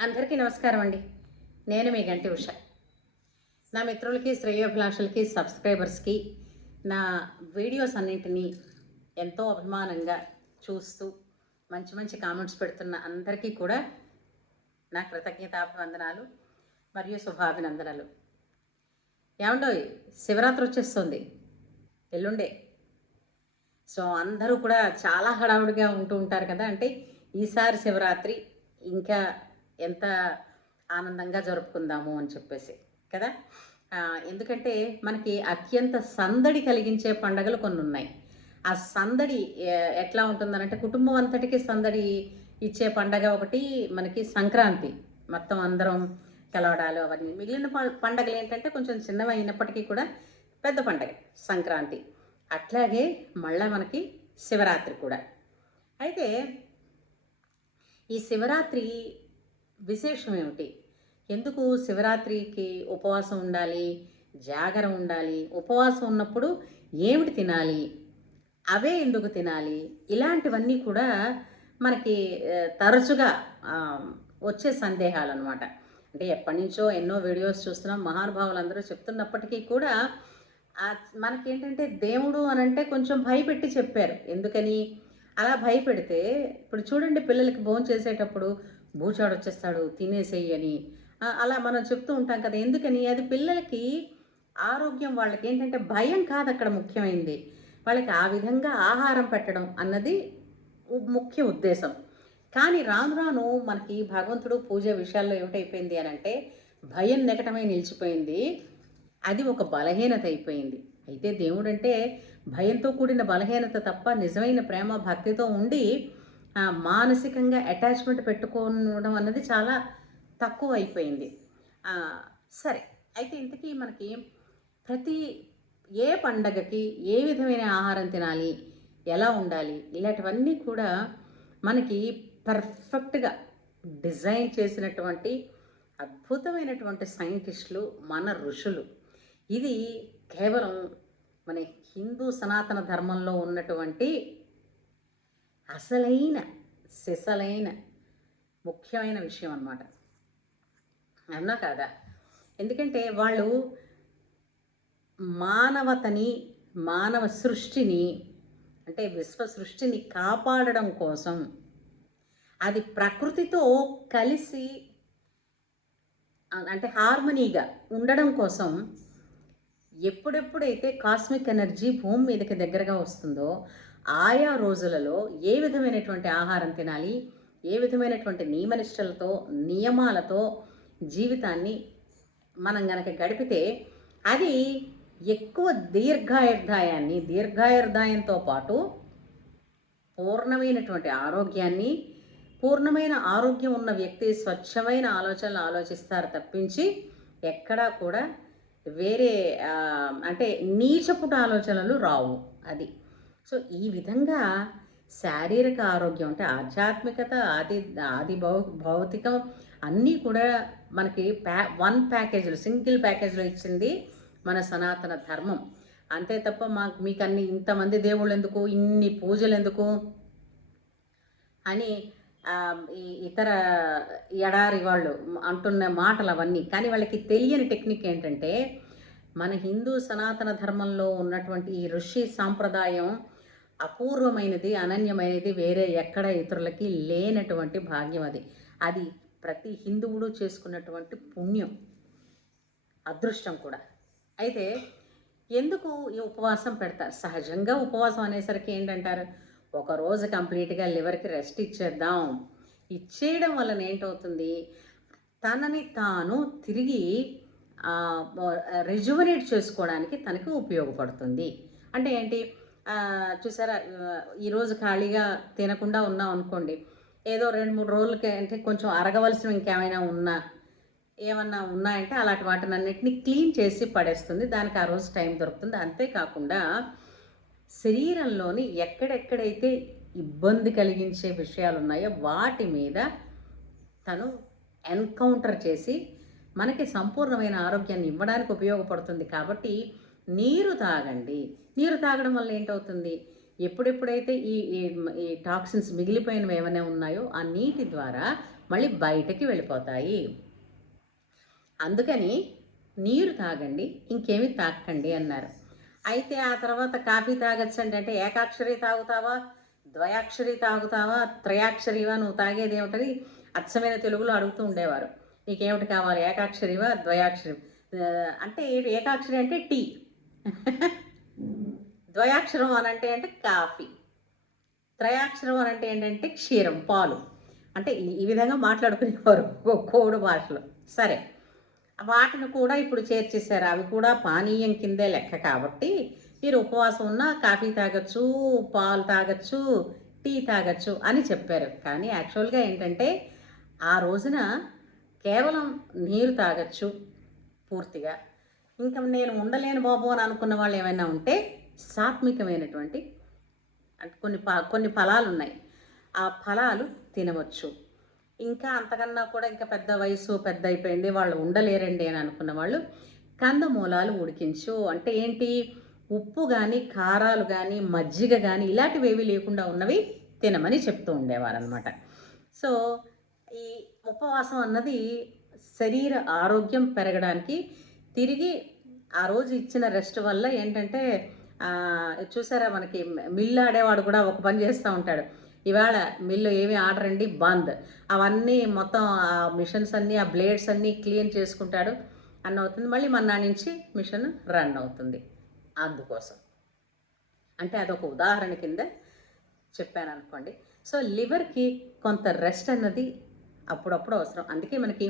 అందరికీ నమస్కారం అండి. నేను మీ గంటి ఉష. నా మిత్రులకి, శ్రేయోభిలాషులకి, సబ్స్క్రైబర్స్కి నా వీడియోస్ అన్నింటినీ ఎంతో అభిమానంగా చూస్తూ మంచి మంచి కామెంట్స్ పెడుతున్న అందరికీ కూడా నా కృతజ్ఞతాభివందనాలు మరియు శుభాభినందనలు. ఏమండోయ్, శివరాత్రి వచ్చేస్తుంది ఎల్లుండే. సో అందరూ కూడా చాలా హడావుడిగా ఉంటూ ఉంటారు కదా. అంటే ఈసారి శివరాత్రి ఇంకా ఎంత ఆనందంగా జరుపుకుందాము అని చెప్పేసి కదా. ఎందుకంటే మనకి అత్యంత సందడి కలిగించే పండుగలు కొన్ని ఉన్నాయి. ఆ సందడి ఎట్లా ఉంటుందనంటే కుటుంబం అంతటికి సందడి ఇచ్చే పండగ ఒకటి మనకి సంక్రాంతి. మొత్తం అందరం కలవడాలు అవన్నీ. మిగిలిన పండగలు ఏంటంటే కొంచెం చిన్నవి అయినప్పటికీ కూడా పెద్ద పండగ సంక్రాంతి. అట్లాగే మళ్ళీ మనకి శివరాత్రి కూడా. అయితే ఈ శివరాత్రి విశేషం ఏమిటి? ఎందుకు శివరాత్రికి ఉపవాసం ఉండాలి, జాగరం ఉండాలి, ఉపవాసం ఉన్నప్పుడు ఏమిటి తినాలి, అవే ఎందుకు తినాలి, ఇలాంటివన్నీ కూడా మనకి తరచుగా వచ్చే సందేహాలు అనమాట. అంటే ఎప్పటి నుంచో ఎన్నో వీడియోస్ చూస్తున్నాం, మహానుభావులు అందరూ చెప్తున్నప్పటికీ కూడా మనకేంటంటే దేవుడు అనంటే కొంచెం భయపెట్టి చెప్పారు. ఎందుకని అలా భయపెడితే ఇప్పుడు చూడండి, పిల్లలకి భోజనం చేసేటప్పుడు బూచాడు వచ్చేస్తాడు తినేసేయి అని అలా మనం చెప్తూ ఉంటాం కదా. ఎందుకని? అది పిల్లలకి ఆరోగ్యం, వాళ్ళకి ఏంటంటే భయం కాదు అక్కడ ముఖ్యమైనది, వాళ్ళకి ఆ విధంగా ఆహారం పెట్టడం అన్నది ముఖ్య ఉద్దేశం. కానీ రాను రాను మనకి భగవంతుడు పూజ విషయాల్లో ఏమిటైపోయింది అని అంటే భయం నెగటమే నిలిచిపోయింది. అది ఒక బలహీనత అయిపోయింది. అయితే దేవుడు అంటే భయంతో కూడిన బలహీనత తప్ప నిజమైన ప్రేమ భక్తితో ఉండి మానసికంగా అటాచ్మెంట్ పెట్టుకోవడం అన్నది చాలా తక్కువ అయిపోయింది. సరే, అయితే ఇంతకీ మనకి ప్రతి ఏ పండగకి ఏ విధమైన ఆహారం తినాలి, ఎలా ఉండాలి, ఇలాంటివన్నీ కూడా మనకి పర్ఫెక్ట్గా డిజైన్ చేసినటువంటి అద్భుతమైనటువంటి సైంటిస్టులు మన ఋషులు. ఇది కేవలం మన హిందూ సనాతన ధర్మంలో ఉన్నటువంటి అసలైన సిసలైన ముఖ్యమైన విషయం అన్నమాట. అవునా కాదా? ఎందుకంటే వాళ్ళు మానవతని, మానవ సృష్టిని, అంటే విశ్వ సృష్టిని కాపాడడం కోసం, అది ప్రకృతితో కలిసి అంటే హార్మనీగా ఉండడం కోసం ఎప్పుడెప్పుడైతే కాస్మిక్ ఎనర్జీ భూమి మీదకి దగ్గరగా వస్తుందో ఆయా రోజులలో ఏ విధమైనటువంటి ఆహారం తినాలి, ఏ విధమైనటువంటి నియమనిష్టలతో నియమాలతో జీవితాన్ని మనం గనక గడిపితే అది ఎక్కువ దీర్ఘాయుర్దాయంతో పాటు పూర్ణమైనటువంటి ఆరోగ్యాన్ని, పూర్ణమైన ఆరోగ్యం ఉన్న వ్యక్తి స్వచ్ఛమైన ఆలోచనలు ఆలోచిస్తారు తప్పించి ఎక్కడా కూడా వేరే అంటే నీచపుట ఆలోచనలు రావు. అది సో ఈ విధంగా శారీరక ఆరోగ్యం అంటే ఆధ్యాత్మికత, ఆది భౌతికం అన్నీ కూడా మనకి వన్ ప్యాకేజ్లో, సింగిల్ ప్యాకేజ్లో ఇచ్చింది మన సనాతన ధర్మం. అంతే తప్ప మీకు అన్ని ఇంతమంది దేవుళ్ళు ఎందుకు, ఇన్ని పూజలు ఎందుకు అని ఈ ఇతర ఎడారి వాళ్ళు అంటున్న మాటలు అవన్నీ. కానీ వాళ్ళకి తెలియని టెక్నిక్ ఏంటంటే మన హిందూ సనాతన ధర్మంలో ఉన్నటువంటి ఈ ఋషి సాంప్రదాయం అపూర్వమైనది, అనన్యమైనది, వేరే ఎక్కడ ఇతరులకి లేనటువంటి భాగ్యం. అది ప్రతి హిందువుడు చేసుకున్నటువంటి పుణ్యం, అదృష్టం కూడా. అయితే ఎందుకు ఈ ఉపవాసం పెడతారు? సహజంగా ఉపవాసం అనేసరికి ఏంటంటారు, ఒకరోజు కంప్లీట్గా లివర్కి రెస్ట్ ఇచ్చేద్దాం. ఇచ్చేయడం వలన ఏంటవుతుంది, తనని తాను తిరిగి రిజువనేట్ చేసుకోవడానికి తనకి ఉపయోగపడుతుంది. అంటే ఏంటి, చూసారా, ఈరోజు ఖాళీగా తినకుండా ఉన్నాం అనుకోండి, ఏదో 2-3 రోజులకి అంటే కొంచెం అరగవలసినవి ఇంకేమైనా ఏమన్నా ఉన్నాయంటే అలాంటి వాటిని అన్నిటినీ క్లీన్ చేసి పడేస్తుంది. దానికి ఆ రోజు టైం దొరుకుతుంది. అంతేకాకుండా శరీరంలోని ఎక్కడెక్కడైతే ఇబ్బంది కలిగించే విషయాలు ఉన్నాయో వాటి మీద తను ఎన్కౌంటర్ చేసి మనకి సంపూర్ణమైన ఆరోగ్యాన్ని ఇవ్వడానికి ఉపయోగపడుతుంది. కాబట్టి నీరు తాగండి. నీరు తాగడం వల్ల ఏంటవుతుంది, ఎప్పుడెప్పుడైతే ఈ ఈ ఈ టాక్సిన్స్ మిగిలిపోయినవి ఏమైనా ఉన్నాయో ఆ నీటి ద్వారా మళ్ళీ బయటకి వెళ్ళిపోతాయి. అందుకని నీరు తాగండి, ఇంకేమీ తాకండి అన్నారు. అయితే ఆ తర్వాత కాఫీ తాగొచ్చండి అంటే ఏకాక్షరి తాగుతావా, ద్వయాక్షరి తాగుతావా, త్రయాక్షరివా, నువ్వు తాగేది ఏమిటని అచ్చమైన తెలుగులో అడుగుతూ ఉండేవారు. నీకేమిటి కావాలి, ఏకాక్షరివా ద్వయాక్షరి? అంటే ఏకాక్షరి అంటే టీ, ద్వయాక్షరం అనంటే అంటే కాఫీ, త్రయాక్షరం అనంటే ఏంటంటే క్షీరం, పాలు. అంటే ఈ విధంగా మాట్లాడుకునేవారు కోడు భాషలో. సరే, వాటిని కూడా ఇప్పుడు చేర్చేశారు. అవి కూడా పానీయం కిందే లెక్క కాబట్టి మీరు ఉపవాసం ఉన్నా కాఫీ తాగొచ్చు, పాలు తాగొచ్చు, టీ తాగొచ్చు అని చెప్పారు. కానీ యాక్చువల్గా ఏంటంటే ఆ రోజున కేవలం నీరు తాగొచ్చు పూర్తిగా. ఇంకా నేను ఉండలేను బాబు అని అనుకున్న వాళ్ళు ఏమైనా ఉంటే సాత్వికమైనటువంటి అంటే కొన్ని ఫలాలు ఉన్నాయి, ఆ ఫలాలు తినవచ్చు. ఇంకా అంతకన్నా కూడా ఇంకా పెద్ద వయసు పెద్ద అయిపోయింది వాళ్ళు ఉండలేరండి అని అనుకున్న వాళ్ళు కందమూలాలు ఉడికించు. అంటే ఏంటి, ఉప్పు కానీ కారాలు కానీ మజ్జిగ కానీ ఇలాంటివి ఏవి లేకుండా ఉన్నవి తినమని చెప్తూ ఉండేవారు అనమాట. సో ఈ ఉపవాసం అన్నది శరీర ఆరోగ్యం పెరగడానికి, తిరిగి ఆ రోజు ఇచ్చిన రెస్ట్ వల్ల ఏంటంటే చూసారా మనకి మిల్లు ఆడేవాడు కూడా ఒక పని చేస్తూ ఉంటాడు, ఇవాళ మిల్లు ఏమి ఆర్డర్ అండి బంద్, అవన్నీ మొత్తం ఆ మిషన్స్ అన్నీ ఆ బ్లేడ్స్ అన్నీ క్లీన్ చేసుకుంటాడు అన్న అవుతుంది, మళ్ళీ మన్నా నుంచి మిషన్ రన్ అవుతుంది. అందుకోసం అంటే అదొక ఉదాహరణ కింద చెప్పాను అనుకోండి. సో లివర్కి కొంత రెస్ట్ అన్నది అప్పుడప్పుడు అవసరం. అందుకే మనకి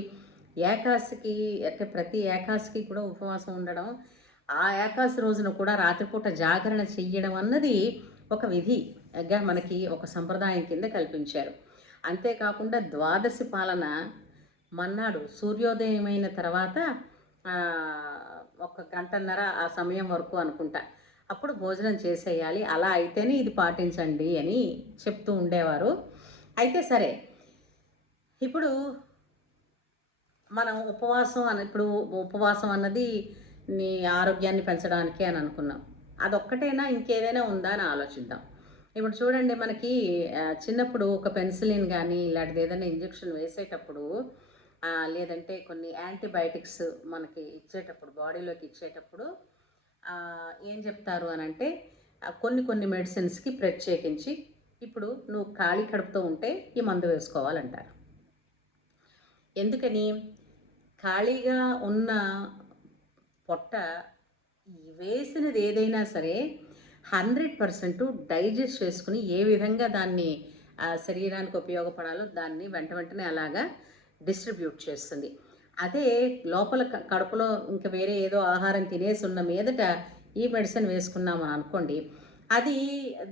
ఏకాశికి అంటే ప్రతి ఏకాశికి కూడా ఉపవాసం ఉండడం, ఆ ఏకాశి రోజున కూడా రాత్రిపూట జాగరణ చెయ్యడం అన్నది ఒక విధిగా మనకి ఒక సంప్రదాయం కింద కల్పించారు. అంతేకాకుండా ద్వాదశి పాలన మన్నాడు సూర్యోదయమైన తర్వాత ఒక గంటన్నర ఆ సమయం వరకు అనుకుంటా అప్పుడు భోజనం చేసేయాలి, అలా అయితేనే ఇది పాటించండి అని చెప్తూ ఉండేవారు. అయితే సరే, ఇప్పుడు మనం ఉపవాసం అన్నది నీ ఆరోగ్యాన్ని పెంచడానికి అని అనుకున్నాం. అదొక్కటేనా ఇంకేదైనా ఉందా అని ఆలోచిద్దాం. ఇప్పుడు చూడండి, మనకి చిన్నప్పుడు ఒక పెన్సిలిన్ కానీ ఇలాంటిది ఏదైనా ఇంజెక్షన్ వేసేటప్పుడు లేదంటే కొన్ని యాంటీబయాటిక్స్ మనకి ఇచ్చేటప్పుడు బాడీలోకి ఇచ్చేటప్పుడు ఏం చెప్తారు అని అంటే కొన్ని మెడిసిన్స్కి ప్రత్యేకించి ఇప్పుడు నువ్వు ఖాళీ కడుపుతో ఉంటే ఈ మందు వేసుకోవాలంటారు. ఎందుకని, ఖాళీగా ఉన్న పొట్ట వేసినది ఏదైనా సరే 100% డైజెస్ట్ చేసుకుని ఏ విధంగా దాన్ని శరీరానికి ఉపయోగపడాలో దాన్ని వెంటనే అలాగా డిస్ట్రిబ్యూట్ చేస్తుంది. అదే లోపల కడుపులో ఇంకా వేరే ఏదో ఆహారం తినేసి ఉన్న మీదట ఈ మెడిసిన్ వేసుకున్నామని అనుకోండి, అది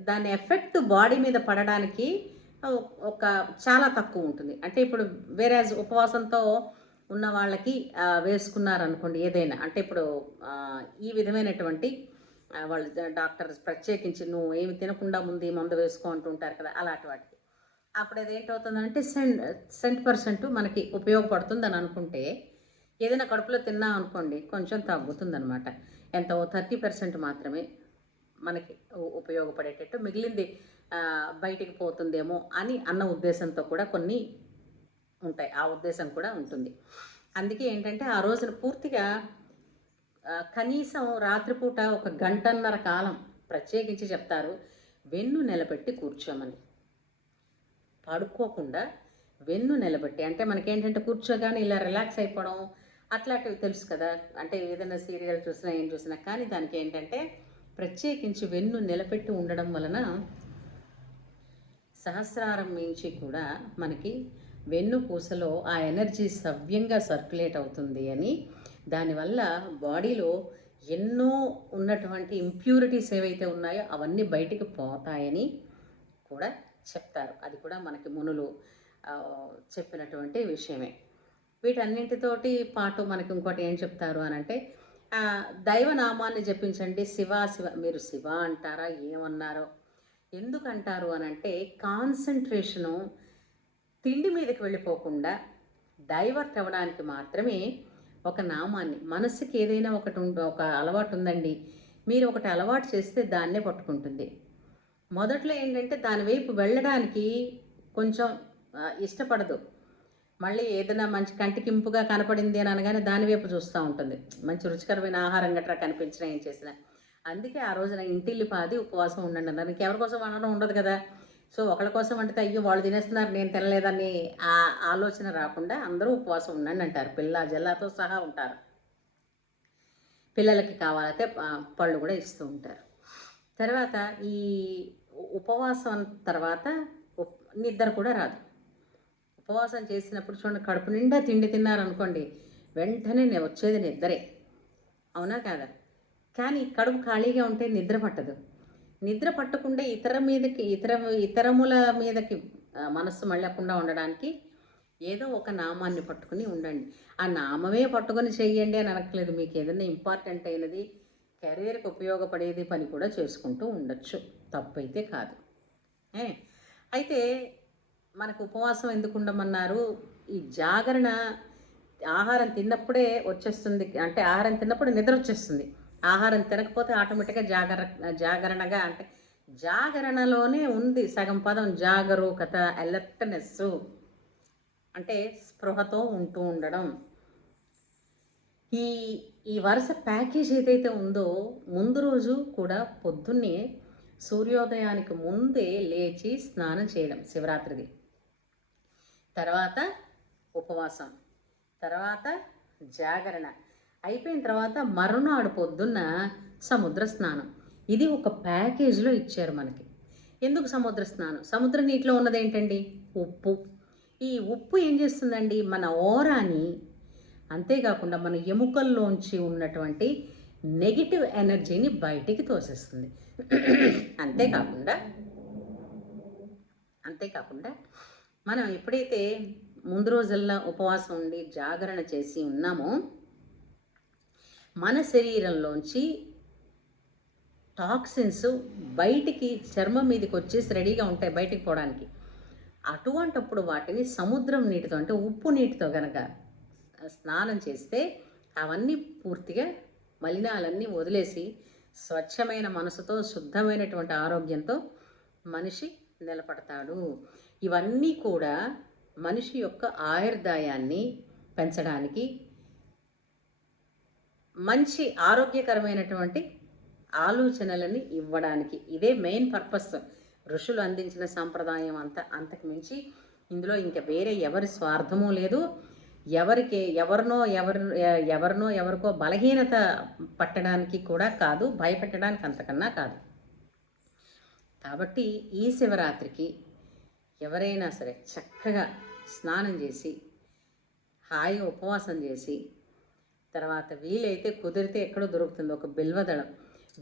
దాని ఎఫెక్ట్ బాడీ మీద పడడానికి ఒక చాలా తక్కువ ఉంటుంది. అంటే ఇప్పుడు వేరే ఉపవాసంతో ఉన్న వాళ్ళకి వేసుకున్నారనుకోండి ఏదైనా, అంటే ఇప్పుడు ఈ విధమైనటువంటి వాళ్ళు డాక్టర్స్ ప్రత్యేకించి నువ్వు ఏమి తినకుండా ముందు ఈ మందు వేసుకో అంటుంటారు కదా, అలాంటి వాటికి అప్పుడు అదేంటవుతుందంటే సెంట్ మనకి ఉపయోగపడుతుంది అని అనుకుంటే ఏదైనా కడుపులో తిన్నాం అనుకోండి కొంచెం తగ్గుతుందనమాట. ఎంతో 30% మాత్రమే మనకి ఉపయోగపడేటట్టు, మిగిలింది బయటికి పోతుందేమో అని అన్న ఉద్దేశంతో కూడా కొన్ని ఉంటాయి, ఆ ఉద్దేశం కూడా ఉంటుంది. అందుకే ఏంటంటే ఆ రోజున పూర్తిగా కనీసం రాత్రిపూట ఒక గంటన్నర కాలం ప్రత్యేకించి చెప్తారు వెన్ను నిలబెట్టి కూర్చోమని. పడుకోకుండా వెన్ను నిలబెట్టి, అంటే మనకేంటంటే కూర్చోగానే ఇలా రిలాక్స్ అయిపోవడం అట్లాంటివి తెలుసు కదా, అంటే ఏదైనా సీరియల్ చూసినా ఏం చూసినా, కానీ దానికి ఏంటంటే ప్రత్యేకించి వెన్ను నిలబెట్టి ఉండడం వలన సహస్రారం మించి కూడా మనకి వెన్ను పూసలో ఆ ఎనర్జీ సవ్యంగా సర్క్యులేట్ అవుతుంది అని, దానివల్ల బాడీలో ఎన్నో ఉన్నటువంటి ఇంప్యూరిటీస్ ఏవైతే ఉన్నాయో అవన్నీ బయటికి పోతాయని కూడా చెప్తారు. అది కూడా మనకి మునులు చెప్పినటువంటి విషయమే. వీటన్నింటితోటి పాటు మనకి ఇంకోటి ఏం చెప్తారు అని అంటే దైవనామాన్ని జపించండి. శివ మీరు శివ అంటారా ఏమన్నారో ఎందుకంటారు అని అంటే కాన్సన్ట్రేషను తిండి మీదకి వెళ్ళిపోకుండా డైవర్ట్ అవ్వడానికి మాత్రమే ఒక నామాన్ని, మనసుకి ఏదైనా ఒక అలవాటు ఉందండి, మీరు ఒకటి అలవాటు చేస్తే దాన్నే పట్టుకుంటుంది. మొదట్లో ఏంటంటే దాని వైపు వెళ్ళడానికి కొంచెం ఇష్టపడదు. మళ్ళీ ఏదైనా మంచి కంటికింపుగా కనపడింది అని అనగానే దాని వైపు చూస్తూ ఉంటుంది. మంచి రుచికరమైన ఆహారం గట్రా కనిపించినా ఏం చేసినా. అందుకే ఆ రోజున ఇంటిల్లిపాది ఉపవాసం ఉండండి అన్నారు. ఇంకెవరి కోసం వండడం ఉండదు కదా. సో ఒకళ్ళ కోసం వండితే అయ్యో వాళ్ళు తినేస్తున్నారు నేను తినలేదని ఆ ఆలోచన రాకుండా అందరూ ఉపవాసం ఉండండి అంటారు. పిల్ల జల్లాతో సహా ఉంటారు. పిల్లలకి కావాలంటే పళ్ళు కూడా ఇస్తూ ఉంటారు. తర్వాత ఈ ఉపవాసం తర్వాత నిద్ర కూడా రాదు. ఉపవాసం చేసినప్పుడు చూడండి, కడుపు నిండా తిండి తిన్నారనుకోండి, వెంటనే వచ్చేది నిద్రే. అవునా కాదా? కానీ కడుపు ఖాళీగా ఉంటే నిద్ర పట్టదు. నిద్ర పట్టకుండా ఇతరముల మీదకి మనస్సు మళ్ళకుండా ఉండడానికి ఏదో ఒక నామాన్ని పట్టుకుని ఉండండి. ఆ నామమే పట్టుకొని చెయ్యండి అని అనట్లేదు. మీకు ఏదైనా ఇంపార్టెంట్ అయినది కెరీర్కి ఉపయోగపడేది పని కూడా చేసుకుంటూ ఉండొచ్చు, తప్పైతే కాదు. అయితే మనకు ఉపవాసం ఎందుకు ఉండమన్నారు? ఈ జాగరణ ఆహారం తిన్నప్పుడే వచ్చేస్తుంది, అంటే ఆహారం తిన్నప్పుడు నిద్ర వచ్చేస్తుంది. ఆహారం తినకపోతే ఆటోమేటిక్గా జాగరణగా, అంటే జాగరణలోనే ఉంది సగం పదం. జాగరూకత, అలర్ట్నెస్సు, అంటే స్పృహతో ఉంటూ ఉండడం. ఈ వరుస ప్యాకేజ్ ఏదైతే ఉందో, ముందు రోజు కూడా పొద్దున్నే సూర్యోదయానికి ముందే లేచి స్నానం చేయడం శివరాత్రిది. తర్వాత ఉపవాసం, తర్వాత జాగరణ అయిపోయిన తర్వాత మరునాడు పొద్దున్న సముద్ర స్నానం. ఇది ఒక ప్యాకేజ్లో ఇచ్చారు మనకి. ఎందుకు సముద్ర స్నానం? సముద్ర నీటిలో ఉన్నది ఏంటండి? ఉప్పు. ఈ ఉప్పు ఏం చేస్తుందండి? మన ఓరాని, అంతేకాకుండా మన ఎముకల్లోంచి ఉన్నటువంటి నెగిటివ్ ఎనర్జీని బయటికి తోసేస్తుంది. అంతేకాకుండా మనం ఎప్పుడైతే ముందు రోజుల్లో ఉపవాసం ఉండి జాగరణ చేసి ఉన్నామో, మన శరీరంలోంచి టాక్సిన్స్ బయటికి చర్మం మీదకి వచ్చేసి రెడీగా ఉంటాయి బయటికి పోవడానికి. అటువంటప్పుడు వాటిని సముద్రం నీటితో, అంటే ఉప్పు నీటితో కనుక స్నానం చేస్తే అవన్నీ పూర్తిగా మలినాలన్నీ వదిలేసి స్వచ్ఛమైన మనసుతో, శుద్ధమైనటువంటి ఆరోగ్యంతో మనిషి నిలబడతాడు. ఇవన్నీ కూడా మనిషి యొక్క ఆయుర్దాయాన్ని పెంచడానికి, మంచి ఆరోగ్యకరమైనటువంటి ఆలోచనలని ఇవ్వడానికి, ఇదే మెయిన్ పర్పస్. ఋషులు అందించిన సంప్రదాయం అంతకు మించి ఇందులో ఇంకా వేరే ఎవరి స్వార్థమూ లేదు. ఎవరినో ఎవరికో బలహీనత పట్టడానికి కూడా కాదు, భయపెట్టడానికి అంతకన్నా కాదు. కాబట్టి ఈ శివరాత్రికి ఎవరైనా సరే చక్కగా స్నానం చేసి హాయిగా ఉపవాసం చేసి, తర్వాత వీలైతే కుదిరితే ఎక్కడో దొరుకుతుంది ఒక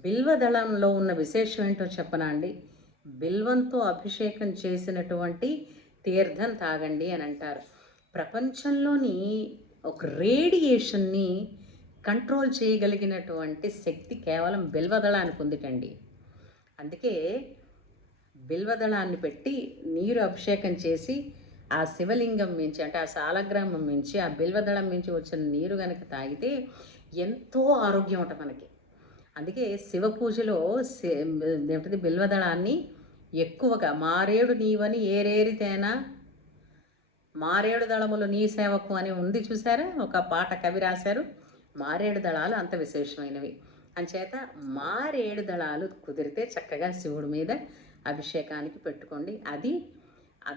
బిల్వదళంలో ఉన్న విశేషం ఏంటో చెప్పనా అండి? బిల్వంతో అభిషేకం చేసినటువంటి తీర్థం తాగండి అని అంటారు. ప్రపంచంలోని ఒక రేడియేషన్ని కంట్రోల్ చేయగలిగినటువంటి శక్తి కేవలం బిల్వదళానికి ఉందిటండి. అందుకే బిల్వదళాన్ని పెట్టి నీరు అభిషేకం చేసి ఆ శివలింగం మించి, అంటే ఆ సాలగ్రామం మించి, ఆ బిల్వదళం మించి వచ్చిన నీరు కనుక తాగితే ఎంతో ఆరోగ్యం ఉంటుంది మనకి. అందుకే శివ పూజలో ఏమిటది బిల్వదళాన్ని ఎక్కువగా, మారేడు నీవని ఏరేరితేనా మారేడు దళములు నీ సేవకు అని ఉంది చూసారా, ఒక పాట కవి రాశారు. మారేడు దళాలు అంత విశేషమైనవి. అంచేత మారేడు దళాలు కుదిరితే చక్కగా శివుడి మీద అభిషేకానికి పెట్టుకోండి. అది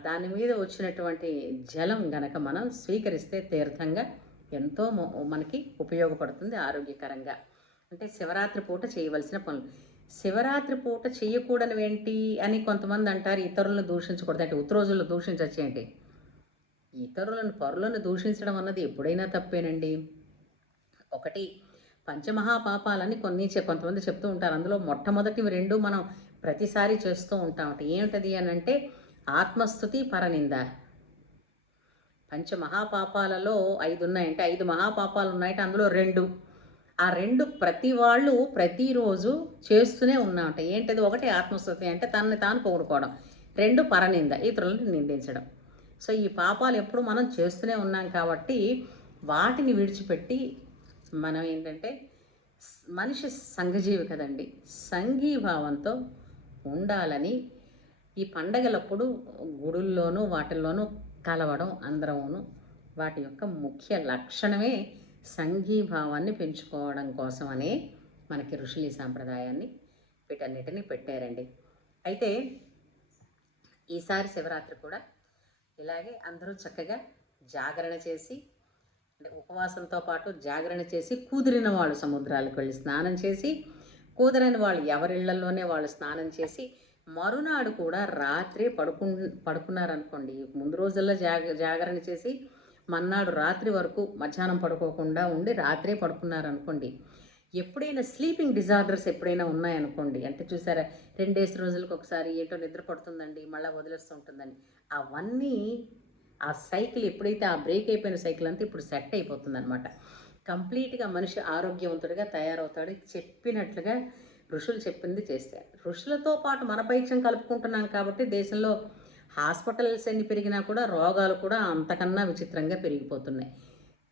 దాని మీద వచ్చినటువంటి జలం గనక మనం స్వీకరిస్తే తీర్థంగా ఎంతో మనకి ఉపయోగపడుతుంది ఆరోగ్యకరంగా. అంటే శివరాత్రి పూట చేయవలసిన పనులు. శివరాత్రి పూట చేయకూడనివి ఏంటి అని కొంతమంది అంటారు. ఇతరులను దూషించకూడదు అంటే ఉత్తరోజుల్లో దూషించచ్చేంటి? పరులను దూషించడం అన్నది ఎప్పుడైనా తప్పేనండి. ఒకటి, పంచమహాపాపాలని కొంతమంది చెప్తూ ఉంటారు. అందులో మొట్టమొదటివి రెండు మనం ప్రతిసారి చేస్తూ ఉంటామట. ఏమిటది అని అంటే ఆత్మస్తుతి, పరనింద. పంచమహాపాపాలలో 5 ఉన్నాయంటే 5 మహాపాపాలు ఉన్నాయంటే అందులో 2, ఆ 2 ప్రతి వాళ్ళు ప్రతిరోజు చేస్తూనే ఉన్నామట. ఏంటది? ఒకటి ఆత్మస్తుతి, అంటే తనని తాను పొగుడుకోవడం. 2 పరనింద, ఇతరులను నిందించడం. సో ఈ పాపాలు ఎప్పుడు మనం చేస్తూనే ఉన్నాం కాబట్టి వాటిని విడిచిపెట్టి మనం ఏంటంటే, మనిషి సంఘజీవి కదండి, సంఘీభావంతో ఉండాలని ఈ పండగలప్పుడు గుడుల్లోనూ వాటిల్లోనూ కలవడం అందరమును వాటి యొక్క ముఖ్య లక్షణమే సంఘీభావాన్ని పెంచుకోవడం కోసమనే మనకి ఋషులు ఈ సాంప్రదాయాన్ని వీటన్నిటిని పెట్టారండి. అయితే ఈసారి శివరాత్రి కూడా ఇలాగే అందరూ చక్కగా జాగరణ చేసి, అంటే ఉపవాసంతో పాటు జాగరణ చేసి, కుదిరిన వాళ్ళు సముద్రాలకు వెళ్ళి స్నానం చేసి, కుదరని వాళ్ళు ఎవరిళ్లలోనే వాళ్ళు స్నానం చేసి, మరునాడు కూడా రాత్రి పడుకున్నారనుకోండి. ముందు రోజుల్లో జాగరణ చేసి మన్నాడు రాత్రి వరకు మధ్యాహ్నం పడుకోకుండా ఉండి రాత్రే పడుకున్నారనుకోండి, ఎప్పుడైనా స్లీపింగ్ డిజార్డర్స్ ఎప్పుడైనా ఉన్నాయనుకోండి, అంటే చూసారా 2 రోజులకు ఒకసారి ఏంటో నిద్ర పడుతుందండి, మళ్ళీ వదిలేస్తూ ఉంటుందండి, అవన్నీ ఆ సైకిల్ ఎప్పుడైతే ఆ బ్రేక్ అయిపోయిన సైకిల్ అంతా ఇప్పుడు సెట్ అయిపోతుంది అనమాట. కంప్లీట్గా మనిషి ఆరోగ్యవంతుడిగా తయారవుతాడు. చెప్పినట్లుగా ఋషులు చెప్పింది చేస్తే, ఋషులతో పాటు మన పైత్యం కలుపుకుంటున్నాం కాబట్టి దేశంలో హాస్పిటల్స్ ఎన్ని పెరిగినా కూడా రోగాలు కూడా అంతకన్నా విచిత్రంగా పెరిగిపోతున్నాయి.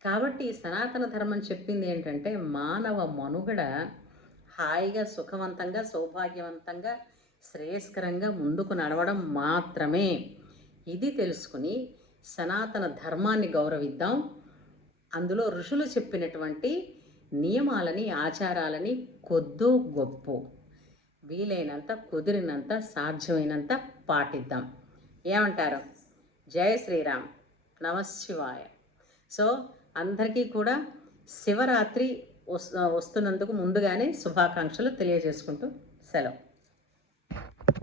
కాబట్టి సనాతన ధర్మం చెప్పింది ఏంటంటే, మానవ మనుగడ హాయిగా సుఖవంతంగా సౌభాగ్యవంతంగా శ్రేయస్కరంగా ముందుకు నడవడం మాత్రమే. ఇది తెలుసుకుని సనాతన ధర్మాన్ని గౌరవిద్దాం. అందులో ఋషులు చెప్పినటువంటి నియమాలని ఆచారాలని కొద్దో గొప్పో వీలైనంత కుదిరినంత సాధ్యమైనంత పాటిద్దాం. ఏమంటారు? జై శ్రీరామ్, నమశివాయ. సో అందరికీ కూడా శివరాత్రి వస్తున్నందుకు ముందుగానే శుభాకాంక్షలు తెలియజేసుకుంటూ సెలవు.